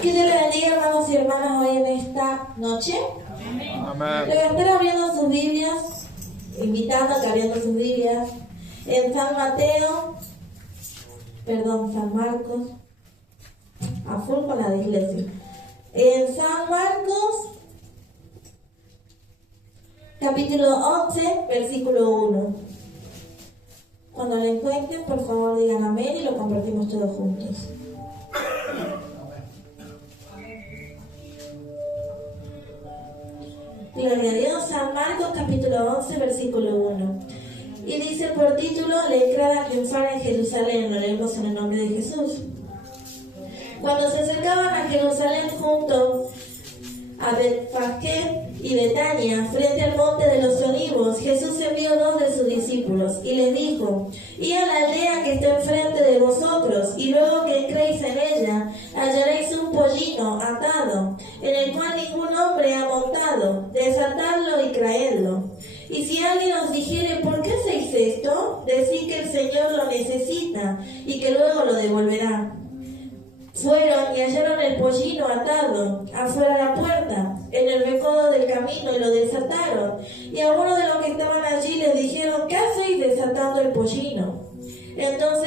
Que Dios les bendiga, hermanos y hermanas, hoy en esta noche. Amén. Le voy a estar abriendo sus Biblias, invitando a que abriendo sus Biblias en San Marcos, a full con la de iglesia. En San Marcos, capítulo 11, versículo 1. Cuando lo encuentren, por favor digan amén y lo compartimos todos juntos. Gloria a Dios. San Marcos capítulo 11 versículo 1. Y dice por título: la entrada triunfal en Jerusalén. Lo leemos en el nombre de Jesús. Cuando se acercaban a Jerusalén junto a Betfagé y Betania, frente al monte de los Olivos, Jesús envió 2 de sus discípulos y les dijo: id a la aldea que está enfrente de vosotros, y luego que entréis en ella, hallaréis un pollino atado, en el cual ningún hombre ha montado. Desatadlo y traedlo. Y si alguien os dijere: ¿por qué hacéis esto?, decid que el Señor lo necesita y que luego lo devolverá. Fueron y hallaron el pollino atado afuera de la puerta, en el recodo del camino, y lo desataron. Y algunos de los que estaban allí les dijeron: ¿qué hacéis desatando el pollino? Ellos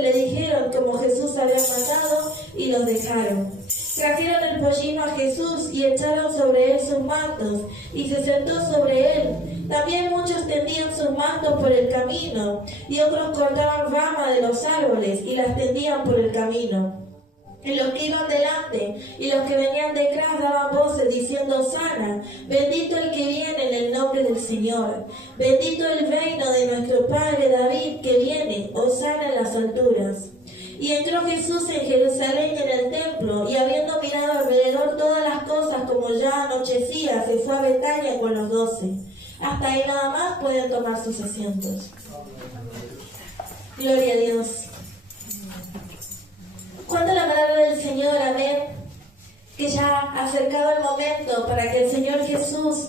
le dijeron como Jesús había mandado, y los dejaron. Trajeron el pollino a Jesús y echaron sobre él sus mantos, y se sentó sobre él. También muchos tendían sus mantos por el camino, y otros cortaban ramas de los árboles y las tendían por el camino. Y los que iban delante y los que venían detrás daban voces diciendo: Hosana, bendito el que viene en el nombre del Señor, bendito el reino de nuestro padre David que viene, Hosana en las alturas. Y entró Jesús en Jerusalén y en el templo, y habiendo mirado alrededor todas las cosas, como ya anochecía, se fue a Betania con los 12. Hasta ahí nada más, pueden tomar sus asientos. Gloria a Dios. Cuenta la palabra del Señor, amén, que ya ha acercado el momento para que el Señor Jesús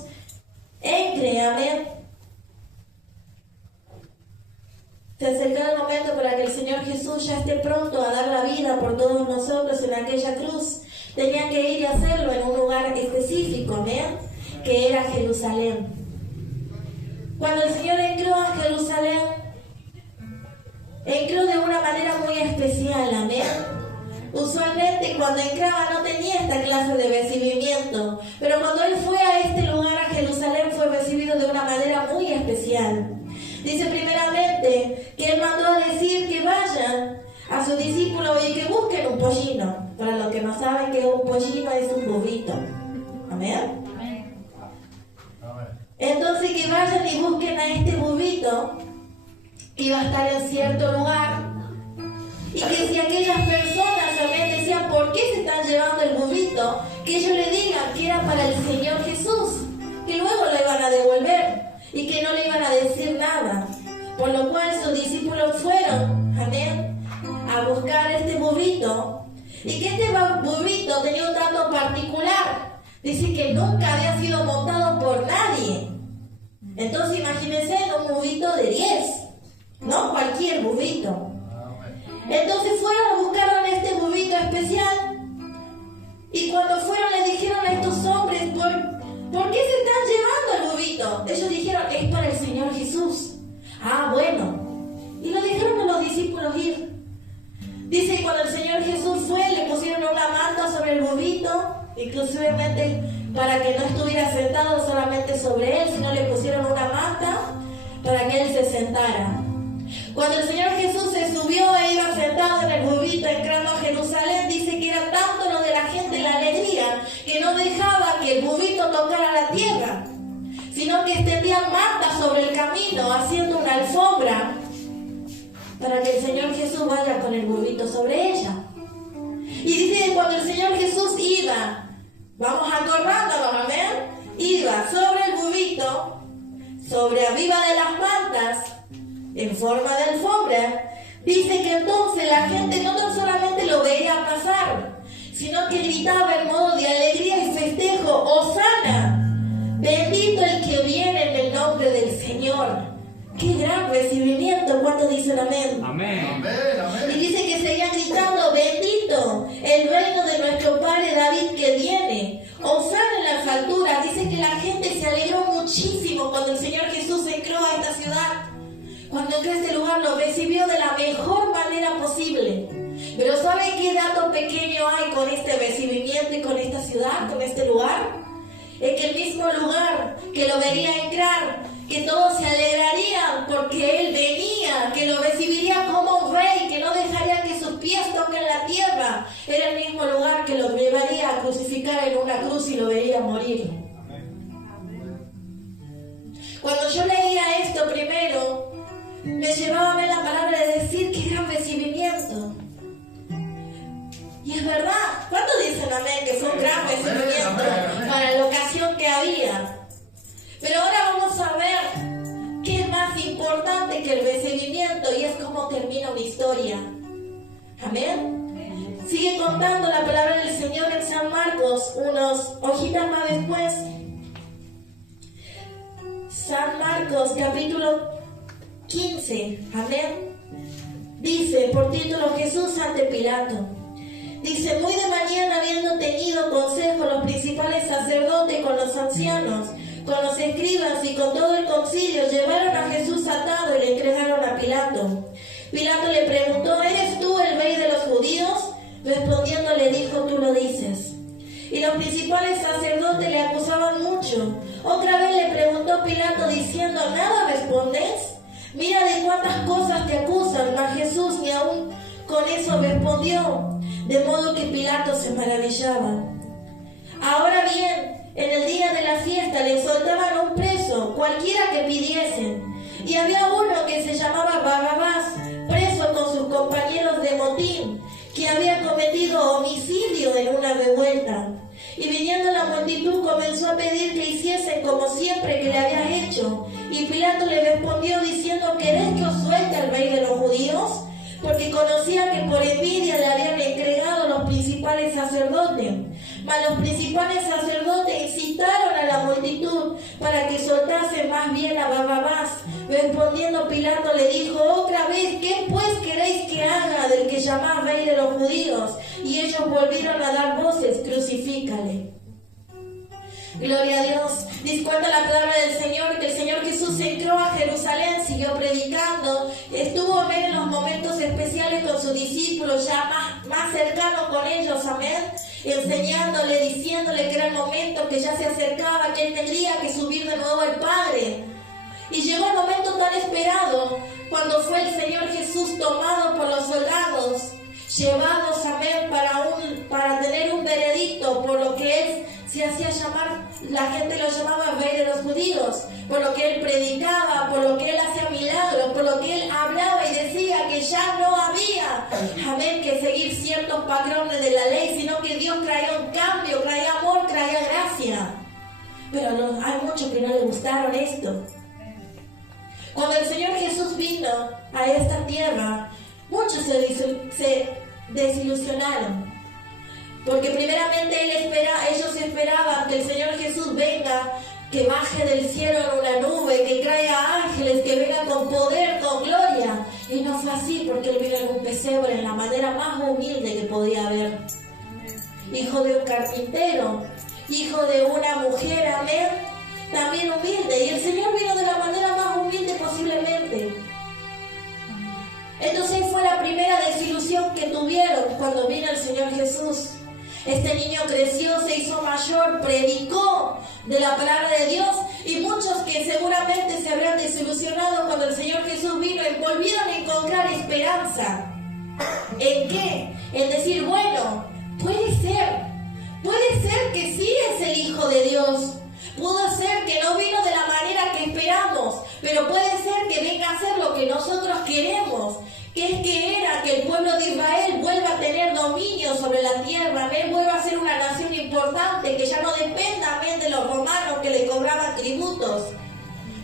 entre, amén. Se acerca el momento para que el Señor Jesús ya esté pronto a dar la vida por todos nosotros en aquella cruz. Tenía que ir y hacerlo en un lugar específico, amén, que era Jerusalén. Cuando el Señor entró a Jerusalén, entró de una manera muy especial, amén. Usualmente cuando entraba no tenía esta clase de recibimiento, pero cuando Él fue a este lugar, a Jerusalén, fue recibido de una manera muy especial. Dice primeramente que Él mandó a decir que vayan a sus discípulos y que busquen un pollino. Para los que no saben, que un pollino es un bobito. Amén. Entonces que vayan y busquen a este bobito, que iba a estar en cierto lugar, y que si aquellas personas también decían: ¿por qué se están llevando el bobito?, que ellos le digan que era para el Señor Jesús, que luego lo iban a devolver y que no le iban a decir nada. Por lo cual sus discípulos fueron, amén, a buscar este burrito, y que este burrito tenía un dato particular. Dice que nunca había sido montado por nadie. Entonces imagínense, en un burrito de 10, no cualquier burrito. Entonces fueron a buscar en este burrito especial, y cuando fueron le dijeron a estos hombres: ¿por qué se están llevando el burrito? Ellos dijeron: es para el Señor Jesús. Ah, bueno. Y lo dejaron a los discípulos ir. Dice que cuando el Señor Jesús fue, le pusieron una manta sobre el burrito, inclusivemente para que no estuviera sentado solamente sobre él, sino le pusieron una manta para que él se sentara. Cuando el Señor Jesús se subió e iba sentado en el burrito entrando a Jerusalén, dice que era tanto lo de la gente, la alegría, que no dejaba que el burrito tocara la tierra, sino que extendían mantas sobre el camino, haciendo una alfombra para que el Señor Jesús vaya con el burrito sobre ella. Y dice que cuando el Señor Jesús iba, vamos acordándonos, amén, iba sobre el burrito, sobre arriba de las mantas, en forma de alfombra, dice que entonces la gente no tan solamente lo veía pasar, sino que gritaba en modo de alegría y festejo: Hosana, bendito el que viene en el nombre del Señor. ¡Qué gran recibimiento! ¿Cuántos dicen amén? Amén. Y visto el reino de nuestro padre David que viene. Hosana en las alturas. Dice que la gente se alegró muchísimo cuando el Señor Jesús entró a esta ciudad. Cuando entró a este lugar lo recibió de la mejor manera posible. Pero ¿sabe qué dato pequeño hay con este recibimiento y con esta ciudad, con este lugar? Es que el mismo lugar que lo vería entrar, que todos se alegrarían porque él venía, que lo recibiría como un rey, que no dejaría que sus pies toquen la tierra, era el mismo lugar que lo llevaría a crucificar en una cruz y lo vería morir. Cuando yo leía esto primero, me llevaba a ver la palabra de decir qué gran recibimiento. Y es verdad, ¿cuántos dicen amén? Que fue un gran recibimiento para la ocasión que había. Pero ahora vamos a ver qué es más importante que el recibimiento y es cómo termina una historia. Amén. Sigue contando la palabra del Señor en San Marcos, unos hojitas más después. San Marcos, capítulo 15. Amén. Dice, por título, Jesús ante Pilato. Dice, muy de mañana, habiendo tenido consejo los principales sacerdotes con los ancianos, con los escribas y con todo el concilio, llevaron a Jesús atado y le entregaron a Pilato. Pilato le preguntó, ¿eres tú el rey de los judíos? Respondiendo le dijo, tú lo dices. Y los principales sacerdotes le acusaban mucho. Otra vez le preguntó Pilato diciendo, ¿nada respondes? Mira de cuántas cosas te acusan, mas Jesús ni aún con eso respondió. De modo que Pilato se maravillaba. Ahora bien, en el día de la fiesta le soltaban un preso, cualquiera que pidiesen. Y había uno que se llamaba Barrabás, preso con sus compañeros de motín, que había cometido homicidio en una revuelta. Y viniendo la multitud comenzó a pedir que hiciesen como siempre que le había hecho. Y Pilato le respondió diciendo, ¿querés que os suelte al rey de los judíos? Porque conocía que por envidia le habían entregado los principales sacerdotes. Mas los principales sacerdotes incitaron a la multitud para que soltase más bien a Barrabás. Respondiendo Pilato le dijo, otra vez, ¿qué pues queréis que haga del que llamás rey de los judíos? Y ellos volvieron a dar voces, crucifícale. Gloria a Dios. Discuenta la palabra del Señor, que el Señor Jesús entró a Jerusalén, siguió predicando, estuvo en los momentos especiales con sus discípulos, ya más cercano con ellos, amén, enseñándole, diciéndole que era el momento que ya se acercaba, que él tendría que subir de nuevo al Padre. Y llegó el momento tan esperado, cuando fue el Señor Jesús tomado por los soldados, llevados, amén, para tener un veredicto por lo que él se hacía llamar, la gente lo llamaba rey de los judíos, por lo que él predicaba, por lo que él hacía milagros, por lo que él hablaba y decía que ya no había, amén, que seguir ciertos patrones de la ley, sino que Dios traía un cambio, traía amor, traía gracia. Pero hay muchos que no le gustaron esto. Cuando el Señor Jesús vino a esta tierra, muchos se desilusionaron. Porque primeramente ellos esperaban que el Señor Jesús venga, que baje del cielo en una nube, que traiga ángeles, que venga con poder, con gloria. Y no fue así, porque él vino en un pesebre, en la manera más humilde que podía haber. Hijo de un carpintero, hijo de una mujer, amén, también humilde. Y el Señor vino de la manera más humilde posiblemente. Entonces fue la primera desilusión que tuvieron cuando vino el Señor Jesús. Este niño creció, se hizo mayor, predicó de la palabra de Dios, y muchos que seguramente se habrían desilusionado cuando el Señor Jesús vino y volvieron a encontrar esperanza. ¿En qué? En decir, bueno, puede ser que sí es el Hijo de Dios. Pudo ser que no vino de la manera que esperamos, pero puede ser que venga a hacer lo que nosotros queremos, que es que el pueblo de Israel vuelva a tener dominio sobre la tierra, amén, vuelva a ser una nación importante, que ya no dependa, amén, de los romanos que le cobraban tributos,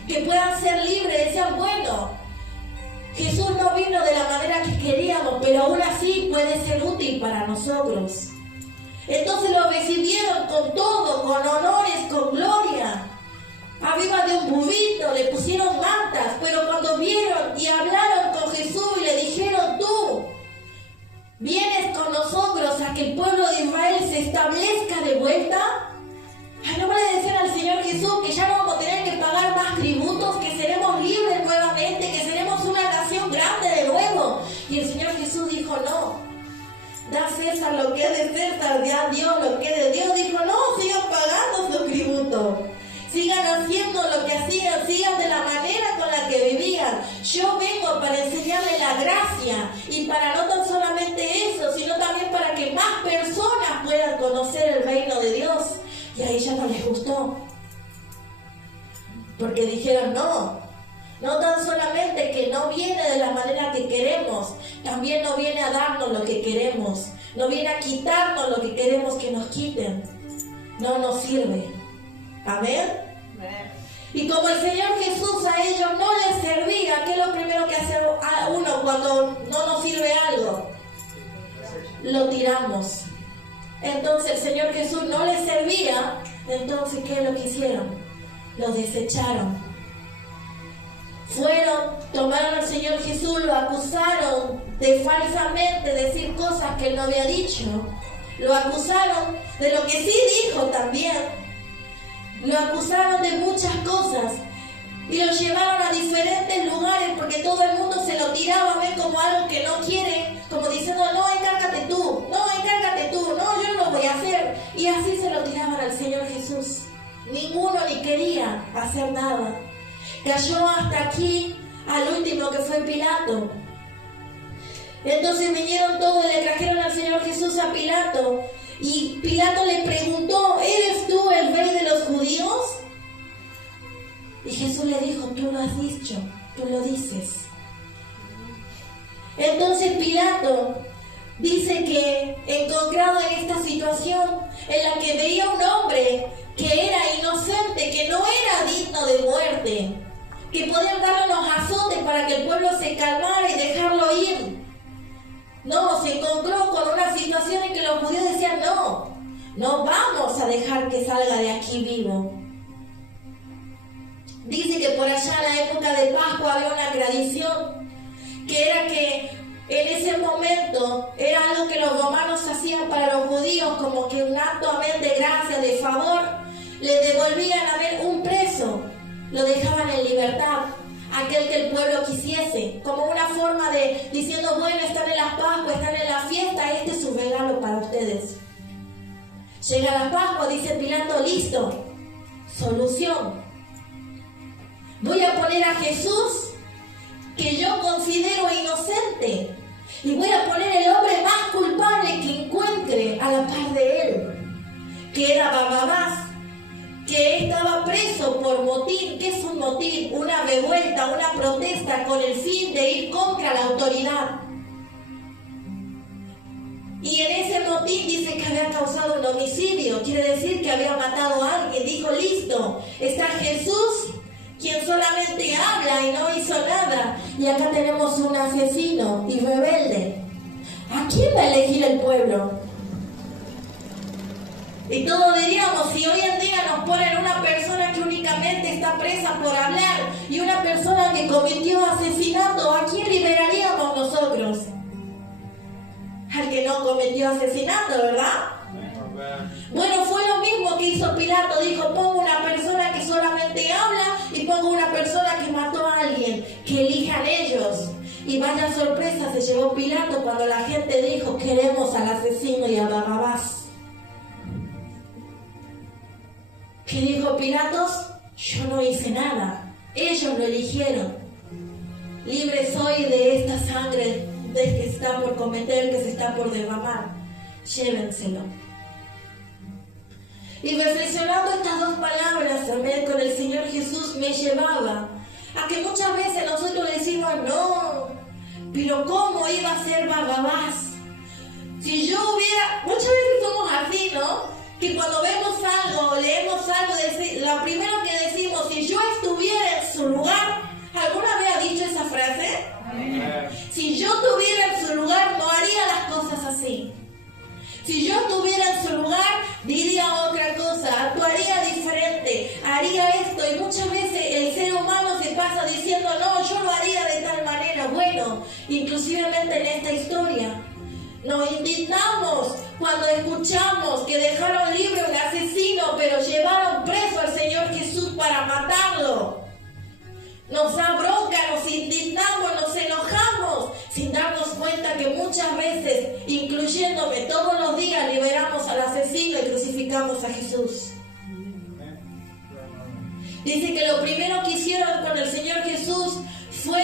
que puedan ser libres. Decían, bueno, Jesús no vino de la manera que queríamos, pero aún así puede ser útil para nosotros. Entonces lo recibieron con todo, con honores, con gloria. Arriba de un burrito le pusieron mantas, pero cuando vieron y hablaron con Jesús y le dijeron, tú vienes con nosotros que el pueblo de Israel se establezca de vuelta. Ay, no le decían al Señor Jesús que ya no vamos a tener que pagar más tributos, que seremos libres nuevamente, que seremos una nación grande de nuevo. Y el Señor Jesús dijo, no, da a César lo que es de César, da a Dios lo que es de Dios. Dijo, no, sigan pagando su tributo, sigan haciendo lo que hacían, sigan de la manera con la que vivían. Yo vengo para enseñarles la gracia, y para no tan solamente eso, sino también para que más personas puedan conocer el reino de Dios. Y a ella no les gustó, porque dijeron, no tan solamente que no viene de la manera que queremos, también no viene a darnos lo que queremos, no viene a quitarnos lo que queremos que nos quiten, no nos sirve. Amén. Y como el Señor Jesús a ellos no les servía, ¿qué es lo primero que hace a uno cuando no nos sirve algo? Lo tiramos. Entonces el Señor Jesús no les servía. Entonces, ¿qué es lo que hicieron? Lo desecharon. Tomaron al Señor Jesús, lo acusaron de falsamente decir cosas que él no había dicho. Lo acusaron de lo que sí dijo también. Lo acusaron de muchas cosas. Y lo llevaron a diferentes lugares porque todo el mundo se lo tiraba a ver como algo que no quiere, como diciendo, no, encárgate tú, no, yo no lo voy a hacer. Y así se lo tiraban al Señor Jesús. Ninguno ni quería hacer nada. Cayó hasta aquí al último, que fue Pilato. Entonces vinieron todos y le trajeron al Señor Jesús a Pilato. Y Pilato le preguntó, ¿eres tú el rey de los judíos? Y Jesús le dijo, tú lo has dicho, tú lo dices. Entonces Pilato dice que, encontrado en esta situación en la que veía un hombre que era inocente, que no era digno de muerte, que podían darle unos azotes para que el pueblo se calmara y dejarlo ir. No, se encontró con una situación en que los judíos decían, no vamos a dejar que salga de aquí vivo. Dice que por allá en la época de Pascua había una tradición, que era que en ese momento era algo que los romanos hacían para los judíos, como que un acto de gracia, de favor, le devolvían a ver un preso, lo dejaban en libertad, aquel que el pueblo quisiese, como una forma de diciendo, bueno, están en las Pascuas, están en la fiesta, este es su regalo para ustedes. Llega la Pascua, dice Pilato, listo, solución. Voy a poner a Jesús, que yo considero inocente, y voy a poner el hombre más culpable que encuentre a la par de él, que era Barrabás, que estaba preso por motín. ¿Qué es un motín? Una revuelta, una protesta con el fin de ir contra la autoridad. Y en ese motín dice que había causado un homicidio, quiere decir que había matado a alguien. Dijo, listo, está Jesús, quien solamente habla y no hizo nada, y acá tenemos un asesino y rebelde. ¿A quién va a elegir el pueblo? Y todos diríamos, si hoy en día nos ponen una persona que únicamente está presa por hablar y una persona que cometió asesinato, ¿a quién liberaríamos nosotros? Al que no cometió asesinato, ¿verdad? Bueno, fue lo mismo que hizo Pilato. Dijo, pongo una persona que solamente habla y pongo una persona que mató a alguien, que elijan ellos. Y vaya sorpresa se llevó Pilato cuando la gente dijo, queremos al asesino y a Barrabás. ¿Qué dijo Pilatos? Yo no hice nada, ellos lo eligieron. Libre soy de esta sangre que se está por cometer, que se está por derramar. Llévenselo. Y reflexionando estas dos palabras también con el Señor Jesús, me llevaba a que muchas veces nosotros decimos, no, pero ¿cómo iba a ser Barrabás? Si yo hubiera, muchas veces somos así, ¿no? Que cuando vemos algo o leemos algo, lo primero que decimos, si yo estuviera en su lugar, ¿alguna vez ha dicho esa frase? Si yo estuviera en su lugar, no haría las cosas así. Si yo estuviera en su lugar, diría otra cosa, actuaría diferente, haría esto. Y muchas veces el ser humano se pasa diciendo, no, yo lo haría de tal manera. Bueno, inclusivemente en esta historia, Nos indignamos cuando escuchamos que dejaron libre un asesino, pero llevaron preso al Señor Jesús para matarlo. Nos da bronca, nos indignamos, nos enojamos, sin darnos cuenta que muchas veces, incluyéndome todos los días, liberamos al asesino y crucificamos a Jesús. Dice que lo primero que hicieron con el Señor Jesús fue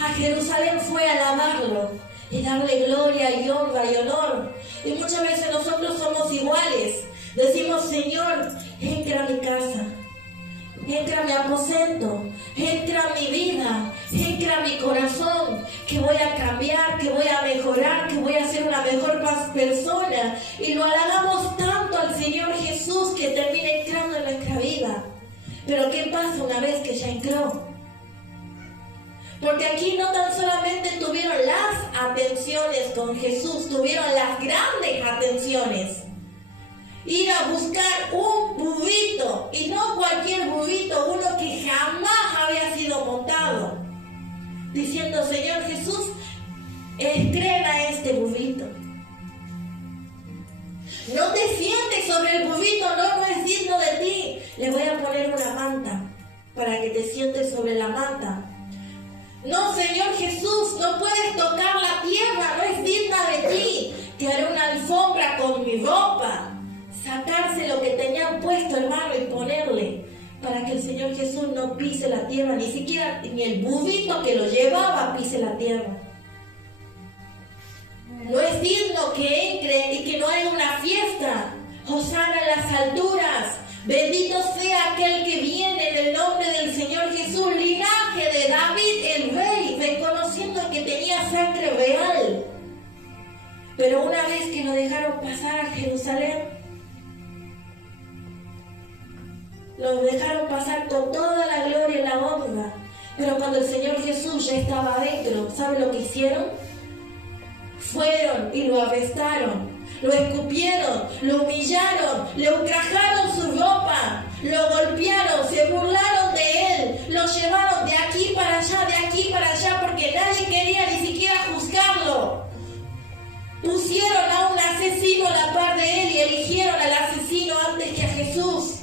a Jerusalén, fue alabarlo y darle gloria y honra y honor. Y muchas veces nosotros somos iguales. Decimos: Señor, entra a mi casa, entra a mi aposento, entra a mi vida, entra a mi corazón, que voy a cambiar, que voy a mejorar, que voy a ser una mejor persona. Y lo halagamos tanto al Señor Jesús que termina entrando en nuestra vida. Pero ¿qué pasa una vez que ya entró? Porque aquí no tan solamente tuvieron las atenciones con Jesús, tuvieron las grandes atenciones. Ir a buscar un burrito, y no cualquier burrito, uno que jamás había sido montado, diciendo: Señor Jesús, estrena este burrito. No te sientes sobre el burrito, no es digno de ti. Le voy a poner una manta para que te sientes sobre la manta. No, Señor Jesús, no puedes tocar la tierra, no es digna de ti. Te haré una alfombra con mi ropa. Sacarse lo que tenían puesto, hermano, y ponerle, para que el Señor Jesús no pise la tierra, ni siquiera ni el burrito que lo llevaba pise la tierra. No es digno que entre y que no haya una fiesta. Hosana en las alturas. Bendito sea aquel que viene en el nombre del Señor Jesús, linaje de David el rey, reconociendo que tenía sangre real. Pero una vez que lo dejaron pasar a Jerusalén, lo dejaron pasar con toda la gloria y la honra. Pero cuando el Señor Jesús ya estaba adentro, ¿sabe lo que hicieron? Fueron y lo arrestaron. Lo escupieron, lo humillaron, le ultrajaron su ropa, lo golpearon, se burlaron de él, lo llevaron de aquí para allá, porque nadie quería ni siquiera juzgarlo. Pusieron a un asesino a la par de él y eligieron al asesino antes que a Jesús.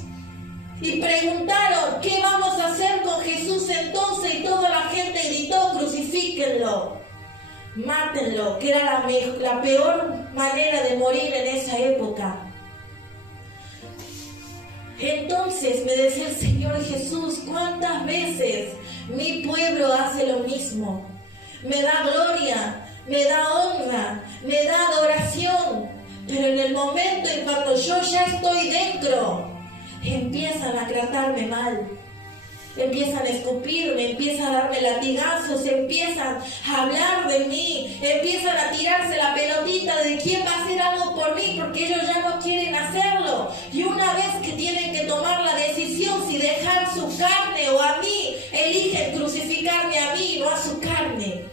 Y preguntaron: ¿qué vamos a hacer con Jesús entonces? Y toda la gente gritó: crucifíquenlo. Mátenlo, que era la peor manera de morir en esa época. Entonces me decía el Señor Jesús: ¿cuántas veces mi pueblo hace lo mismo? Me da gloria, me da honra, me da adoración, pero en el momento en cuando yo ya estoy dentro, empiezan a tratarme mal. Empiezan a escupirme, empiezan a darme latigazos, empiezan a hablar de mí, empiezan a tirarse la pelotita de quién va a hacer algo por mí, porque ellos ya no quieren hacerlo. Y una vez que tienen que tomar la decisión si dejar su carne o a mí, eligen crucificarme a mí, no a su carne.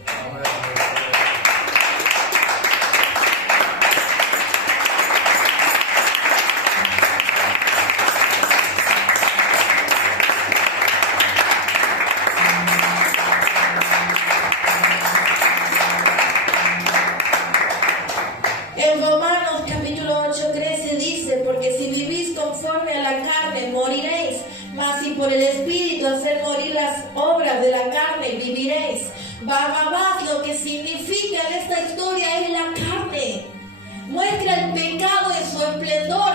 Por el Espíritu hacer morir las obras de la carne, viviréis. Barrabás, lo que significa en esta historia es la carne. Muestra el pecado en su esplendor.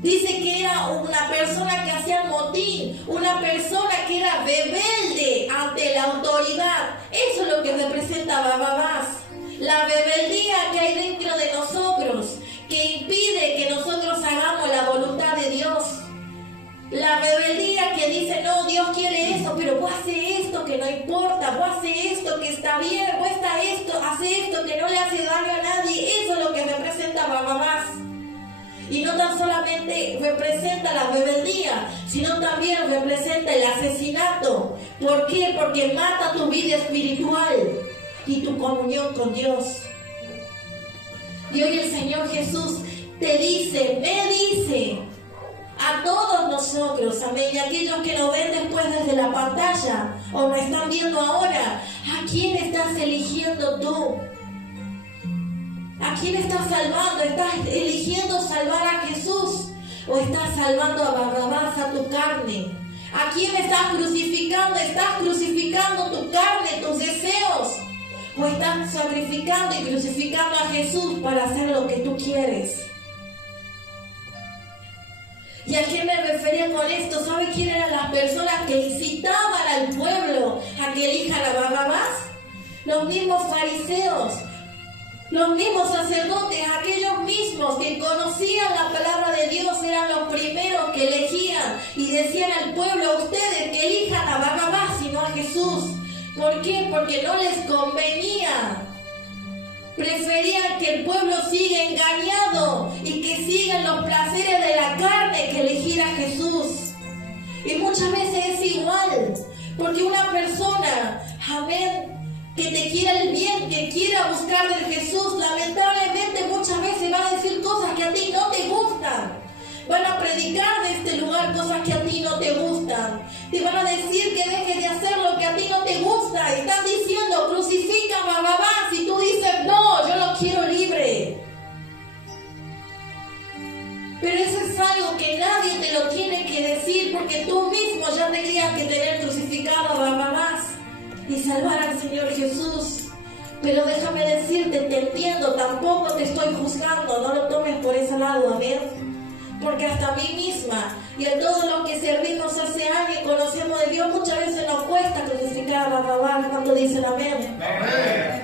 Dice que era una persona que hacía motín, una persona que era rebelde ante la autoridad. Eso es lo que representa Barrabás. La rebeldía que hay dentro de nosotros, que impide que nosotros hagamos la voluntad de Dios. La rebeldía que dice: no, Dios quiere esto, pero vos haces esto que no importa, vos haces esto que está bien, vos haces esto que no le hace daño a nadie. Eso es lo que representa Barrabás. Y no tan solamente representa la rebeldía, sino también representa el asesinato. ¿Por qué? Porque mata tu vida espiritual y tu comunión con Dios. Y hoy el Señor Jesús te dice, me dice, a todos nosotros, amén, y aquellos que nos ven después desde la pantalla o nos están viendo ahora, ¿a quién estás eligiendo tú? ¿A ¿A quién estás salvando? ¿Estás eligiendo salvar a Jesús? ¿O estás salvando a Barrabás, a tu carne? ¿A quién estás crucificando? ¿Estás crucificando tu carne, tus deseos? ¿O estás sacrificando y crucificando a Jesús para hacer lo que tú quieres? ¿Y a qué me refería con esto? ¿Sabe quién eran las personas que incitaban al pueblo a que elijan a Barrabás? Los mismos fariseos, los mismos sacerdotes, aquellos mismos que conocían la palabra de Dios, eran los primeros que elegían y decían al pueblo: ustedes que elijan a Barrabás y no a Jesús. ¿Por qué? Porque no les convenía. Preferían que el pueblo siga engañado y que sigan los placeres de la carne que elegir a Jesús. Y muchas veces es igual, porque una persona, amén, que te quiera el bien, que quiera buscar de Jesús, lamentablemente muchas veces va a decir cosas que a ti no te gustan. Van a predicar de este lugar cosas que a ti no te gustan. Te van a decir que dejes de hacer lo que a ti no te gusta. Están diciendo: crucifica a Barrabás, y tú dices: no, yo lo quiero libre. Pero eso es algo que nadie te lo tiene que decir, porque tú mismo ya tendrías que tener crucificado a Barrabás y salvar al Señor Jesús. Pero déjame decirte, te entiendo, tampoco te estoy juzgando, no lo tomes por ese lado, amén. Porque hasta a mí misma y a todos los que servimos hace años y conocemos de Dios, muchas veces nos cuesta crucificar a Barrabás cuando dicen amén. Amén.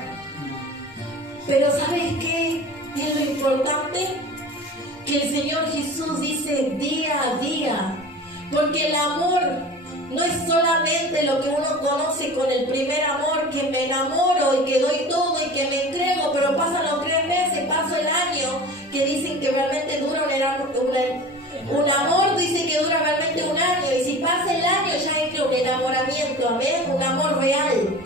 Pero ¿sabes qué es lo importante? Que el Señor Jesús dice día a día, porque el amor no es solamente lo que uno conoce con el primer amor, que me enamoro y que doy todo y que me entrego, pero pasan los 3 meses, pasa el año, que dicen que realmente dura un amor, dicen que dura realmente un año, y si pasa el año ya es un enamoramiento, amén, un amor real.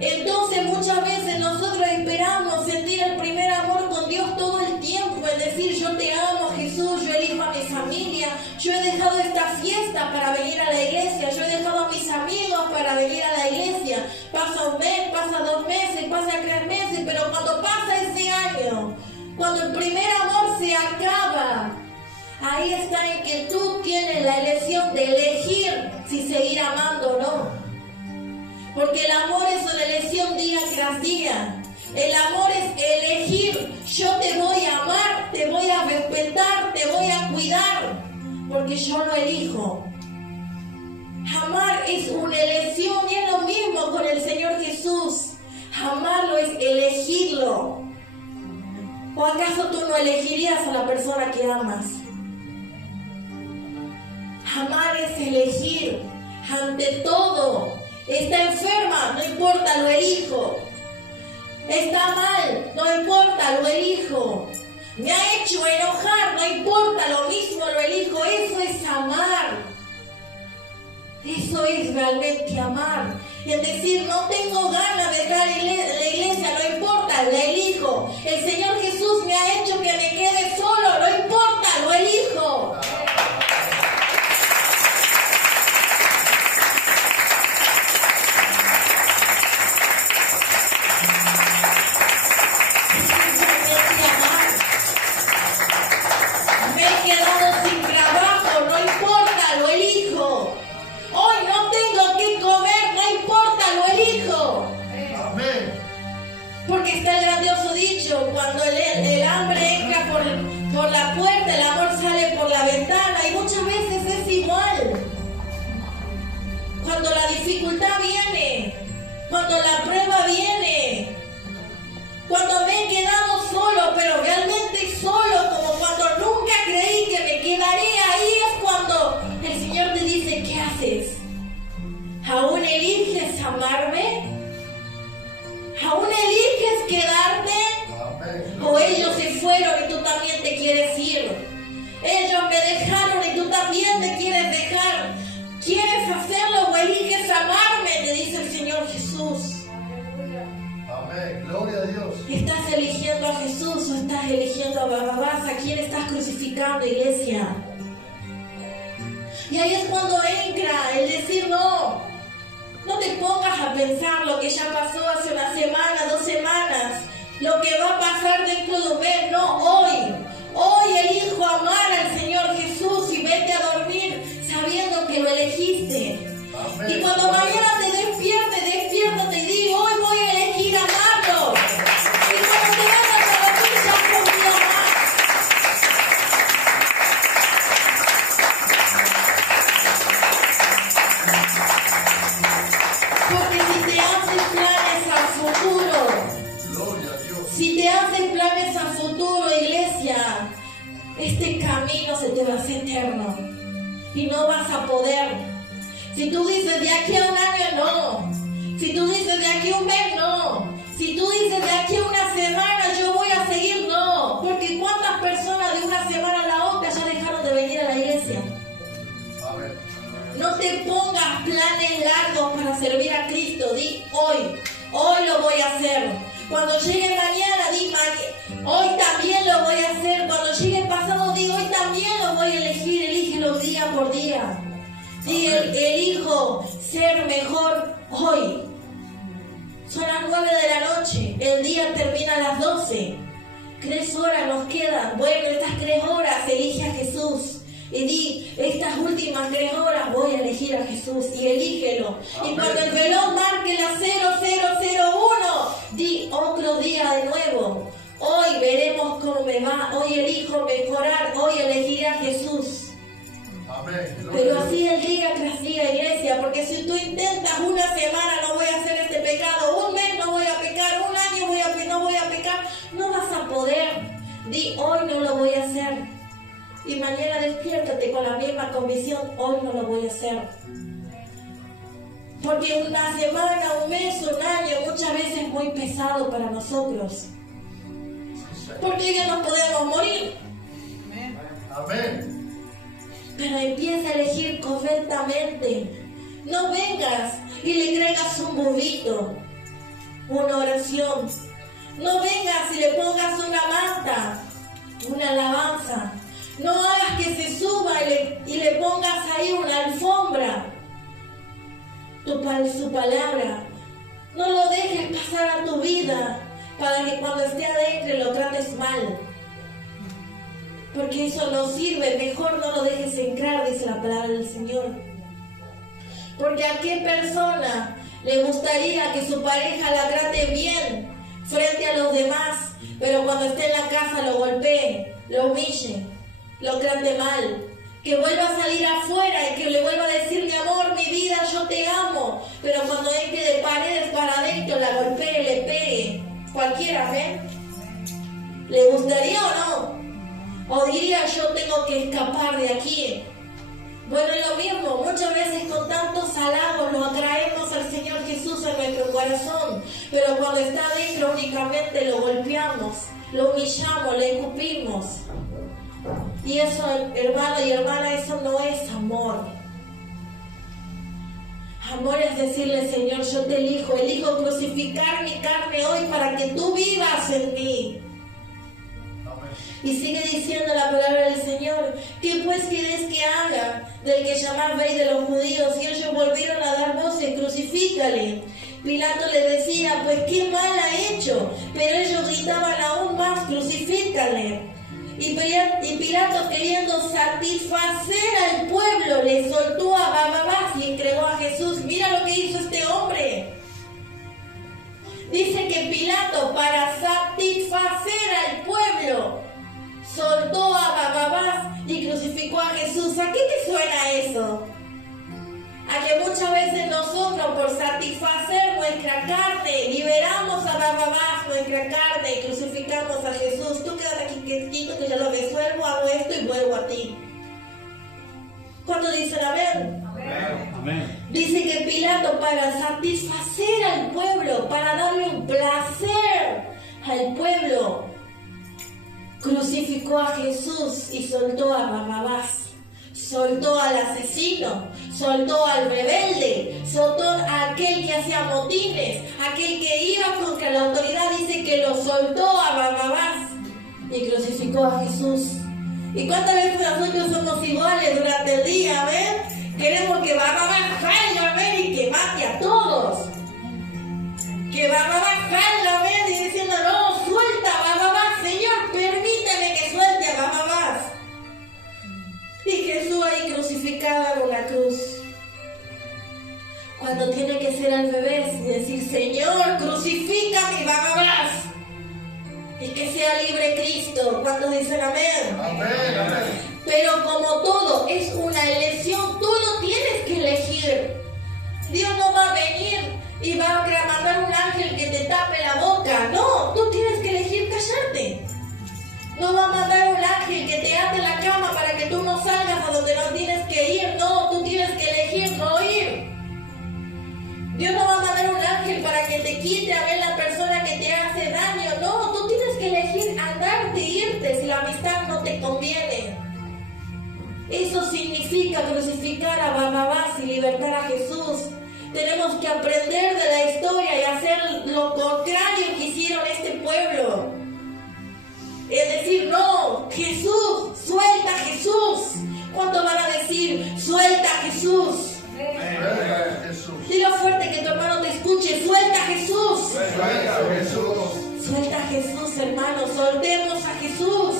Entonces muchas veces nosotros esperamos sentir el primer amor con Dios todo el tiempo, es decir: yo te amo, Jesús, yo elijo a mi familia, yo he dejado esta fiesta para venir a la iglesia, yo he dejado a mis amigos para venir a la iglesia. Pasa un mes, pasa 2 meses, pasa 3 meses, pero cuando pasa ese año, cuando el primer amor se acaba, ahí está en que tú tienes la elección de elegir si seguir amando o no. Porque el amor es una elección día tras día. El amor es elegir: yo te voy a amar, te voy a respetar, te voy a cuidar, porque yo lo elijo. Amar es una elección, y es lo mismo con el Señor Jesús. Amarlo es elegirlo. ¿O acaso tú no elegirías a la persona que amas? Amar es elegir ante todo. Está enferma, no importa, lo elijo. Está mal, no importa, lo elijo. Me ha hecho enojar, no importa, lo mismo, lo elijo. Eso es amar. Eso es realmente amar. Es decir: no tengo ganas de dejar la iglesia, no importa, la elijo. El Señor Jesús me ha hecho que me quede solo, no importa, lo elijo. Porque está el grandioso dicho: cuando el hambre entra por la puerta, el amor sale por la ventana. Y muchas veces es igual. Cuando la dificultad viene, cuando la prueba viene, cuando me he quedado solo, pero realmente solo, como cuando nunca creí que me quedaría, ahí es cuando el Señor te dice: ¿qué haces? ¿Aún eliges amarme? ¿Aún eliges quedarte? ¿O ellos se fueron y tú también te quieres ir? Ellos me dejaron y tú también te quieres dejar. ¿Quieres hacerlo o eliges amarme? Te dice el Señor Jesús. Amén. Gloria a Dios. ¿Estás eligiendo a Jesús o estás eligiendo a Barrabás? ¿A quién estás crucificando, iglesia? Y ahí es cuando entra el decir: no te pongas a pensar lo que ya pasó hace una semana, 2 semanas. lo que va a pasar dentro de un mes, no hoy. Hoy elijo amar al Señor Jesús y vete a dormir sabiendo que lo elegiste. Amén. Y cuando mañana te despiértate y di, hoy voy a elegir amarlo. Y cuando te vayas a dormir ya confío más. Porque si te haces planes a futuro, Gloria a Dios. si te haces planes a futuro, iglesia, este camino se te va a hacer eterno y no vas a poder. Si tú dices de aquí a un año, no. Si tú dices de aquí a un mes, no. Si tú dices de aquí a una semana, yo voy a seguir, no. Porque ¿cuántas personas de una semana a la otra ya dejaron de venir a la iglesia? Amén. No te pongas planes largos para servir a Cristo. Di hoy lo voy a hacer. Cuando llegue mañana, di hoy también lo voy a hacer. Cuando llegue pasado, di hoy también lo voy a elegir. Elígelo día por día. Di elijo ser mejor hoy. Son las 9 de la noche. El día termina a las 12. 3 horas nos quedan. Bueno, estas 3 horas elige a Jesús. Y di, estas últimas 3 horas voy a elegir a Jesús y elígelo. Amén. Y cuando el reloj marque las 0001, di otro día de nuevo. Hoy veremos cómo me va. Hoy elijo mejorar. Hoy elegiré a Jesús. Amén. Gloria Pero a Dios. así es día tras día, iglesia. Porque si tú intentas una semana no voy a hacer este pecado, un mes no voy a pecar, un año no voy a pecar, no vas a poder. Di, hoy no lo voy a hacer. Y mañana despiértate con la misma convicción, hoy no lo voy a hacer. Porque una semana, un mes, un año, muchas veces es muy pesado para nosotros. Porque ya nos podemos morir. Amén. Pero empieza a elegir correctamente. No vengas y le traigas un burrito, una oración. No vengas y le pongas una manta, una alabanza. No hagas que se suba y le pongas ahí una alfombra, su palabra. No lo dejes pasar a tu vida para que cuando esté adentro lo trates mal. Porque eso no sirve, mejor no lo dejes entrar, dice la palabra del Señor. Porque a qué persona le gustaría que su pareja la trate bien frente a los demás, pero cuando esté en la casa lo golpee, lo humille, lo trate mal, que vuelva a salir afuera y que le vuelva a decir, mi amor, mi vida, yo te amo, pero cuando entre de paredes para adentro la golpee, le pegue, cualquiera, ¿ven? ¿Le gustaría o no? O diría, yo tengo que escapar de aquí. Bueno, es lo mismo, muchas veces con tantos halagos lo atraemos al Señor Jesús en nuestro corazón, pero cuando está adentro únicamente lo golpeamos, lo humillamos, le escupimos. Y eso, hermano y hermana, eso no es amor. Amor es decirle, Señor, yo te elijo crucificar mi carne hoy para que tú vivas en mí. Y sigue diciendo la palabra del Señor, ¿qué pues quieres que haga del que llamar rey de los judíos? Y ellos volvieron a dar voces, crucifícale. Pilato le decía, pues qué mal ha hecho. Pero ellos gritaban aún más, crucifícale. Y Pilato, queriendo satisfacer al pueblo, le soltó a Barrabás y entregó a Jesús. Mira lo que hizo este hombre. Dice que Pilato, para satisfacer al pueblo, soltó a Barrabás y crucificó a Jesús. ¿A qué te suena eso? A que muchas veces nosotros, por satisfacer nuestra carne, liberamos a Barrabás, nuestra carne, y crucificamos a Jesús. Tú quédate aquí quietito que yo lo resuelvo, hago esto y vuelvo a ti. ¿Cuánto dicen amén? Amén. Dice que Pilato, para satisfacer al pueblo, para darle un placer al pueblo, crucificó a Jesús y soltó a Barrabás. Soltó al asesino, soltó al rebelde, soltó a aquel que hacía motines, aquel que iba contra la autoridad. Dice que lo soltó a Barrabás y crucificó a Jesús. ¿Y cuántas veces nosotros somos iguales durante el día? ¿Ven? Queremos que Barrabás salga, ¿ven? Y que mate a todos. Que Barrabás salga, ¿ven? Y diciendo, no, cuando tiene que ser al revés y decir, Señor, crucifica mi Barrabás y que sea libre Cristo. ¿Cuántos dicen amén? Amén, amén. Pero como todo es una elección, tú lo tienes que elegir. Dios no va a venir y va a mandar un ángel que te tape la boca. No, tú tienes que elegir callarte. No va a mandar un ángel que te ate la cama para que tú no salgas a donde no tienes que ir. No, tú tienes que elegir no ir. Dios no va a mandar un ángel para que te quite a ver la persona que te hace daño. No, tú tienes que elegir andarte, irte si la amistad no te conviene. Eso significa crucificar a Barrabás y libertar a Jesús. Tenemos que aprender de la historia y hacer lo contrario que hicieron este pueblo. Es decir, no, Jesús, suelta a Jesús. ¿Cuánto van a decir, suelta a Jesús? Suelta, Jesús. Dilo fuerte que tu hermano te escuche, suelta a Jesús. Suelta, Jesús. Suelta a Jesús, hermano, soltemos a Jesús.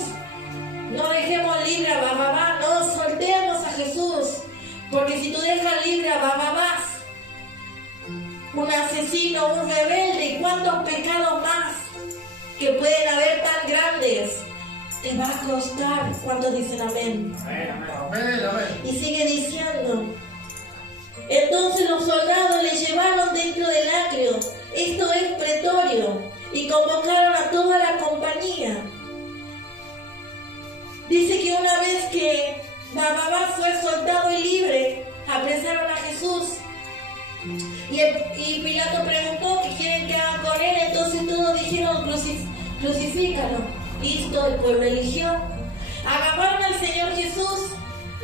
No dejemos libre a Barrabás, no, soltemos a Jesús. Porque si tú dejas libre a Barrabás, un asesino, un rebelde, y cuántos pecados más que pueden haber tan grandes, te va a costar. ¿Cuántos dicen amén? Amén, amén. Y sigue diciendo, entonces los soldados le llevaron dentro del atrio, esto es pretorio, y convocaron a toda la compañía. Dice que una vez que Barrabás fue soltado y libre, apresaron a Jesús. Y Pilato preguntó qué quieren que hagan con él. Entonces todos dijeron, crucifícalo. Listo, el pueblo eligió. Agarraron al Señor Jesús.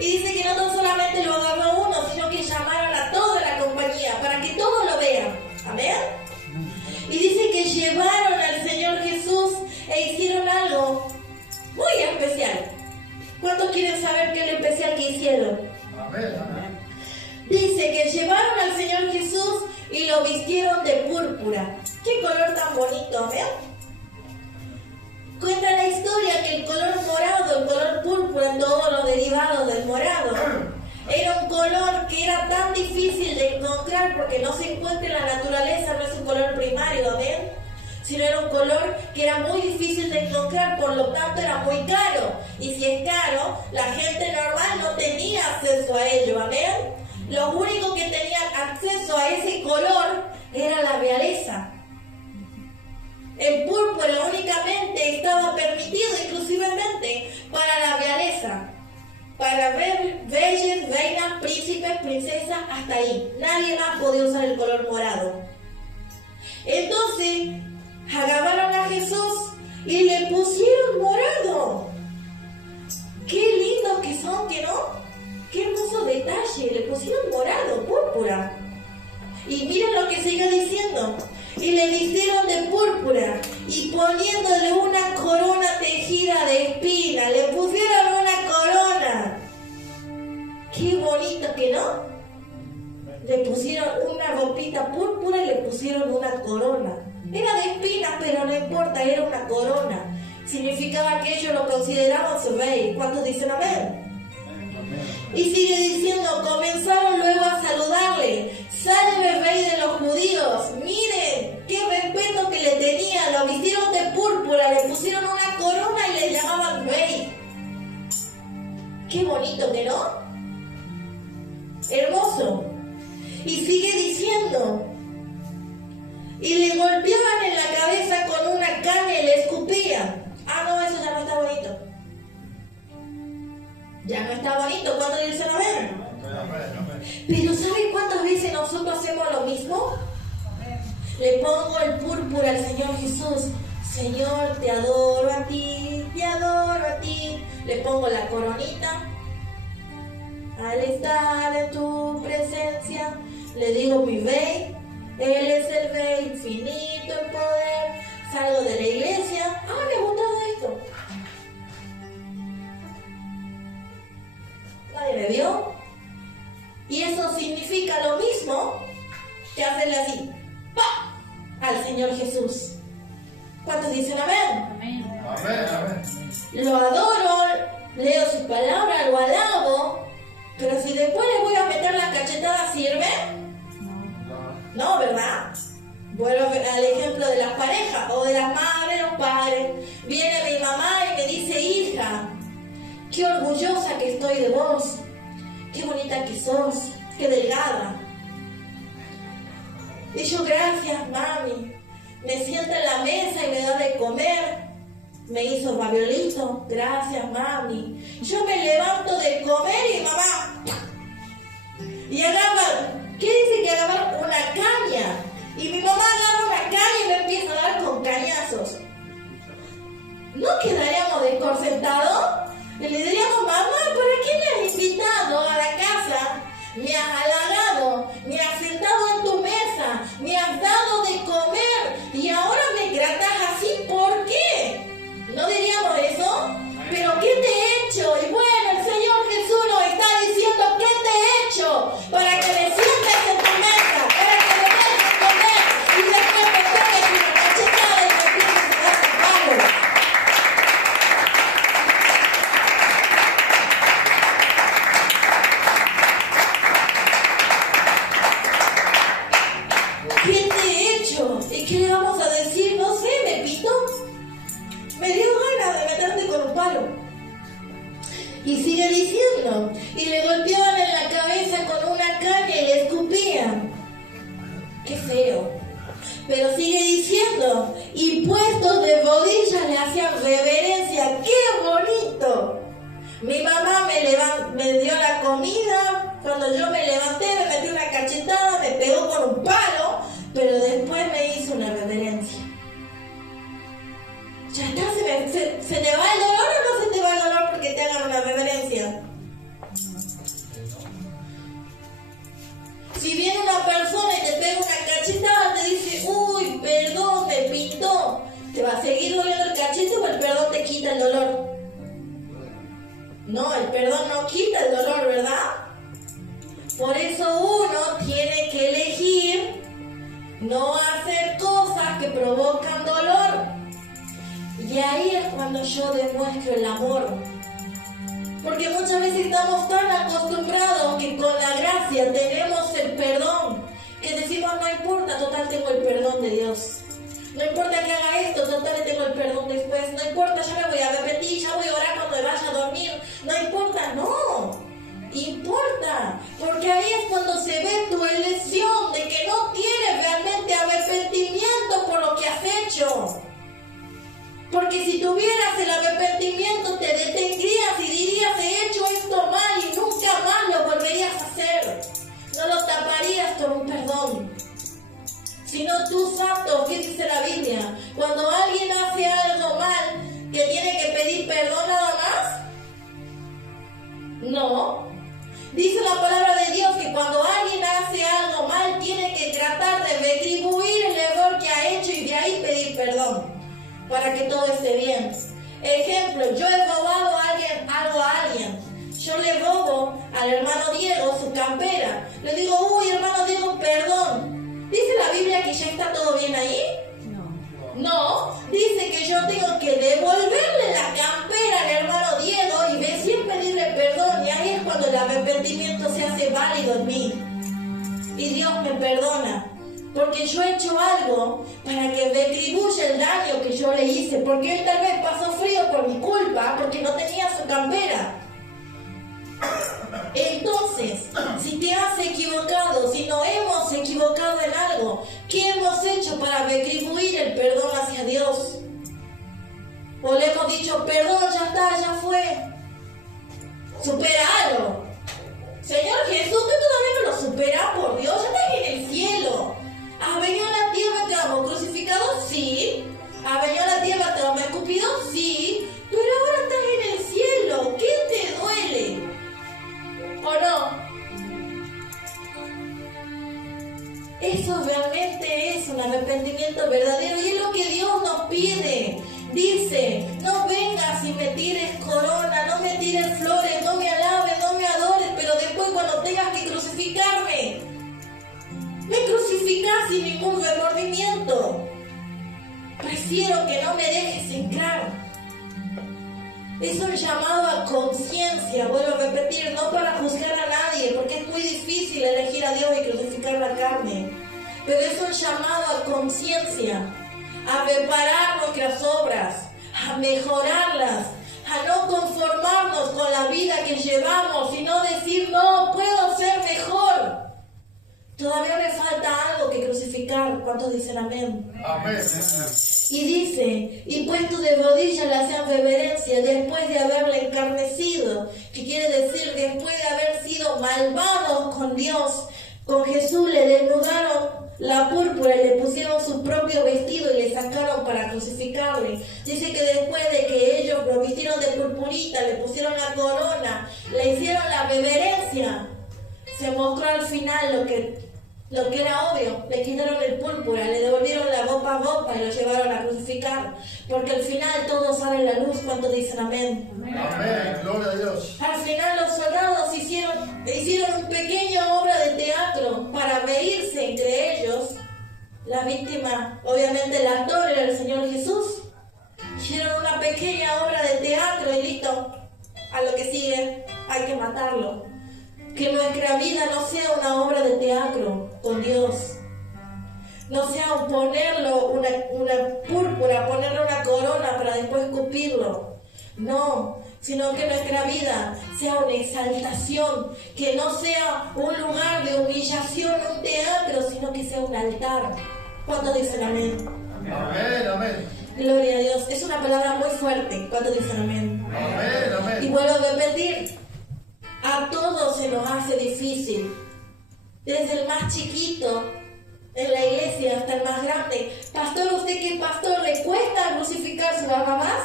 Y dice que no tan solamente lo agarró uno, sino que llamaron a toda la compañía para que todos lo vean. Amén. Y dice que llevaron al Señor Jesús e hicieron algo muy especial. ¿Cuántos quieren saber qué es lo especial que hicieron? Amén, amén. Dice que llevaron al Señor Jesús y lo vistieron de púrpura. ¡Qué color tan bonito! ¿Vean? Cuenta la historia que el color morado, el color púrpura, todos los derivados del morado, era un color que era tan difícil de encontrar porque no se encuentra en la naturaleza, no es un color primario, ¿ven? Sino era un color que era muy difícil de encontrar, por lo tanto era muy caro. Y si es caro, la gente normal no tenía acceso a ello, ¿amén? Los únicos que tenían acceso a ese color era la realeza. El púrpura únicamente estaba permitido exclusivamente para la realeza, para reyes, reinas, príncipes, princesas, hasta ahí. Nadie más podía usar el color morado. Entonces agarraron a Jesús y le pusieron morado. Qué lindos que son, ¿que no? Qué hermoso detalle, le pusieron morado, púrpura. Y miren lo que sigue diciendo. Y le vistieron de púrpura y poniéndole una corona tejida de espina, le pusieron una corona. Qué bonito, ¿que no? Le pusieron una ropita púrpura y le pusieron una corona. Era de espinas, pero no importa, era una corona. Significaba que ellos lo consideraban su rey. ¿Cuántos dicen amén? Y sigue diciendo, comenzaron luego a saludarle, salve rey de los judíos. Miren qué respeto que le tenían, lo vistieron de púrpura, le pusieron una corona y le llamaban rey. Qué bonito, ¿que no? Hermoso. Y sigue diciendo, y le golpeaban en la cabeza con una caña y le escupían. Ah, no, eso ya no está bonito. Ya no está bonito. ¿Cuántos dicen amén? Pero ¿saben cuántas veces nosotros hacemos lo mismo? Le pongo el púrpura al Señor Jesús. Señor, te adoro a ti, te adoro a ti. Le pongo la coronita. Al estar en tu presencia, le digo mi rey. Él es el rey infinito en poder. Salgo de la iglesia. Ah, me ha gustado esto. ¿Nadie me vio? Y eso significa lo mismo que hacerle así, ¡pah!, al Señor Jesús. ¿Cuántos dicen amén? Amén, amén. Lo adoro, leo su palabra, lo alabo, pero si después le voy a meter la cachetada, ¿sirve? No, ¿verdad? Vuelvo al ejemplo de las parejas o de las madres, los padres. Viene mi mamá y me dice, hija, qué orgullosa que estoy de vos, qué bonita que sos, qué delgada. Y yo, gracias, mami. Me sienta en la mesa y me da de comer. Me hizo raviolito, gracias, mami. Yo me levanto de comer y mamá... Y agarra, ¿qué dice que agarra? Una caña. Y mi mamá agarra una caña y me empieza a dar con cañazos. ¿No quedaríamos desconcertados? Y le diríamos, mamá, ¿para qué me has invitado a la casa? Me has halagado, me has sentado en tu mesa, me has dado de comer y ahora me tratas así, ¿por qué? ¿No diríamos eso? ¿Pero qué te he hecho? Y bueno, el Señor Jesús nos está diciendo, ¿qué te he hecho? Para que me sientes en tu mesa, para que me des de comer y después me pegues una cachetada y me empieces a dar un palo. ¿Qué te he hecho? ¿Y qué le vamos a decir? No sé, me pito. Me dio ganas de meterte con un palo. Y sigue diciendo, y le golpeaban en la cabeza con una caña y le escupían. Qué feo. Pero sigue diciendo, y puestos de rodillas le hacían reverencia. ¡Qué bonito! Mi mamá me dio la comida, cuando yo me levanté me metí una cachetada, me pegó con un palo, pero después me hizo una reverencia. Ya está, ¿se te va el dolor o no se te va el dolor porque te hagan una reverencia? Si viene una persona y te pega una cachetada, te dice, uy, perdón, me pintó, ¿te va a seguir doliendo el cachete o el perdón te quita el dolor? No, el perdón no quita el dolor, ¿verdad? Por eso uno tiene que elegir no hacer cosas que provocan dolor. Y ahí es cuando yo demuestro el amor. Porque muchas veces estamos tan acostumbrados que con la gracia tenemos el perdón, que decimos, no importa, total tengo el perdón de Dios. No importa que haga esto, total tengo el perdón después. No importa, ya me voy a arrepentir, ya voy a orar cuando me vaya a dormir. No importa, no. Importa, porque ahí es cuando se ve tu elección de que no tienes realmente arrepentimiento por lo que has hecho. Porque si tuvieras el arrepentimiento te detendrías y dirías, he hecho esto mal y nunca más lo volverías a hacer. No lo taparías con un perdón. Sino tú, santo, ¿qué dice la Biblia? Cuando alguien hace algo mal, ¿que tiene que pedir perdón nada más? No. Dice la palabra de Dios que cuando alguien hace algo mal, tiene que tratar de retribuir el error que ha hecho y de ahí pedir perdón, para que todo esté bien. Ejemplo, yo he robado algo a alguien. Yo le robo al hermano Diego su campera. Le digo, uy, hermano Diego, perdón. ¿Dice la Biblia que ya está todo bien ahí? No, dice que yo tengo que devolverle la campera al hermano Diego y recién pedirle perdón. Y ahí es cuando el arrepentimiento se hace válido en mí. Y Dios me perdona. Porque yo he hecho algo para que retribuya el daño que yo le hice. Porque él tal vez pasó frío por mi culpa, porque no tenía su campera. Entonces, si te has equivocado, si nos hemos equivocado en algo, ¿qué hemos hecho para retribuir el perdón hacia Dios? O le hemos dicho, perdón, ya está, ya fue. Superalo. Señor Jesús, tú todavía no lo superas, por Dios, ya estás en el cielo. ¿Has venido a la tierra, te hemos crucificado? Sí. ¿Has venido a la tierra, te hemos escupido? Sí. Pero ahora estás en el cielo. ¿Qué te duele? ¿O no? Eso realmente es un arrepentimiento verdadero y es lo que Dios nos pide. Dice, no vengas y me tires corona, no me tires flores, no me alabes, no me adores, pero después cuando tengas que crucificarme, me crucificas sin ningún remordimiento. Prefiero que no me dejes entrar. Es un llamado a conciencia, vuelvo a repetir, no para juzgar a nadie, porque es muy difícil elegir a Dios y crucificar la carne. pero es un llamado a conciencia, a reparar nuestras obras, a mejorarlas, a no conformarnos con la vida que llevamos, sino decir, no, puedo ser mejor. Todavía me falta algo que crucificar. ¿Cuántos dicen amén? Amén. Y dice, y puesto de rodillas le hacían reverencia después de haberle encarnecido, que quiere decir después de haber sido malvados con Dios. Con Jesús le desnudaron la púrpura y le pusieron su propio vestido y le sacaron para crucificarle. Dice que después de que ellos lo vistieron de purpurita, le pusieron la corona, le hicieron la reverencia, se mostró al final lo que era obvio. Le quitaron el púrpura, le devolvieron la ropa y lo llevaron a crucificar, porque al final todo sale a la luz. ¿Cuántos dicen amén? Amén. Gloria a Dios. Al final los soldados hicieron una pequeña obra de teatro para reírse entre ellos. La víctima, obviamente el actor era el Señor Jesús. Hicieron una pequeña obra de teatro y listo. A lo que sigue, hay que matarlo. Que nuestra vida no sea una obra de teatro con Dios. No sea ponerlo una púrpura, ponerle una corona para después escupirlo. No, sino que nuestra vida sea una exaltación, que no sea un lugar de humillación, un teatro, sino que sea un altar. ¿Cuántos dicen amén? Amén. Amén. Gloria a Dios. Es una palabra muy fuerte. ¿Cuántos dicen amén? Amén. Amén. Y vuelvo a repetir, a todos se nos hace difícil, desde el más chiquito en la iglesia hasta el más grande. Pastor, ¿usted qué pastor le cuesta crucificar su Barrabás?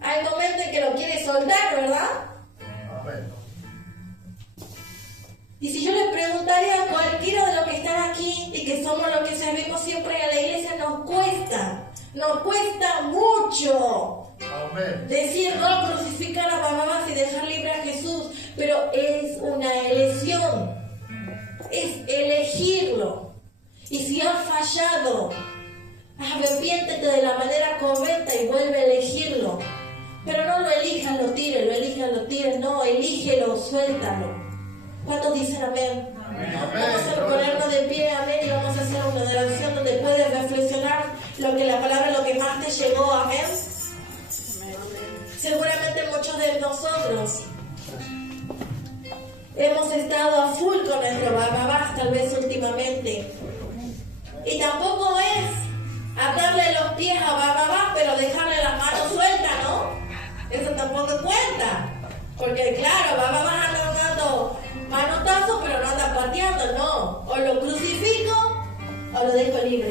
Hay momentos en que lo quiere soltar, ¿verdad? Amén. Y si yo les preguntaría a cualquiera de los que están aquí y que somos los que servimos siempre en la iglesia, nos cuesta mucho Amén. decir no crucificar a Barrabás y dejar libre a Jesús, pero es una elección, es elegirlo. Y si has fallado, arrepiéntete de la manera correcta y vuelve a elegirlo. Pero no lo elijas, lo tires, no, elígelo, suéltalo. ¿Cuántos dicen amén? Amén. Vamos a ponernos de pie, amén, y vamos a hacer una oración donde puedes reflexionar lo que la palabra, lo que más te llegó, amén. Seguramente muchos de nosotros hemos estado a full con nuestro Barrabás, tal vez últimamente. Y tampoco es atarle los pies a Barrabás, pero dejarle las manos sueltas, ¿no? Eso tampoco cuenta. Porque claro, Barrabás anda dando manotazos, pero no anda pateando, no. O lo crucifico o lo dejo libre.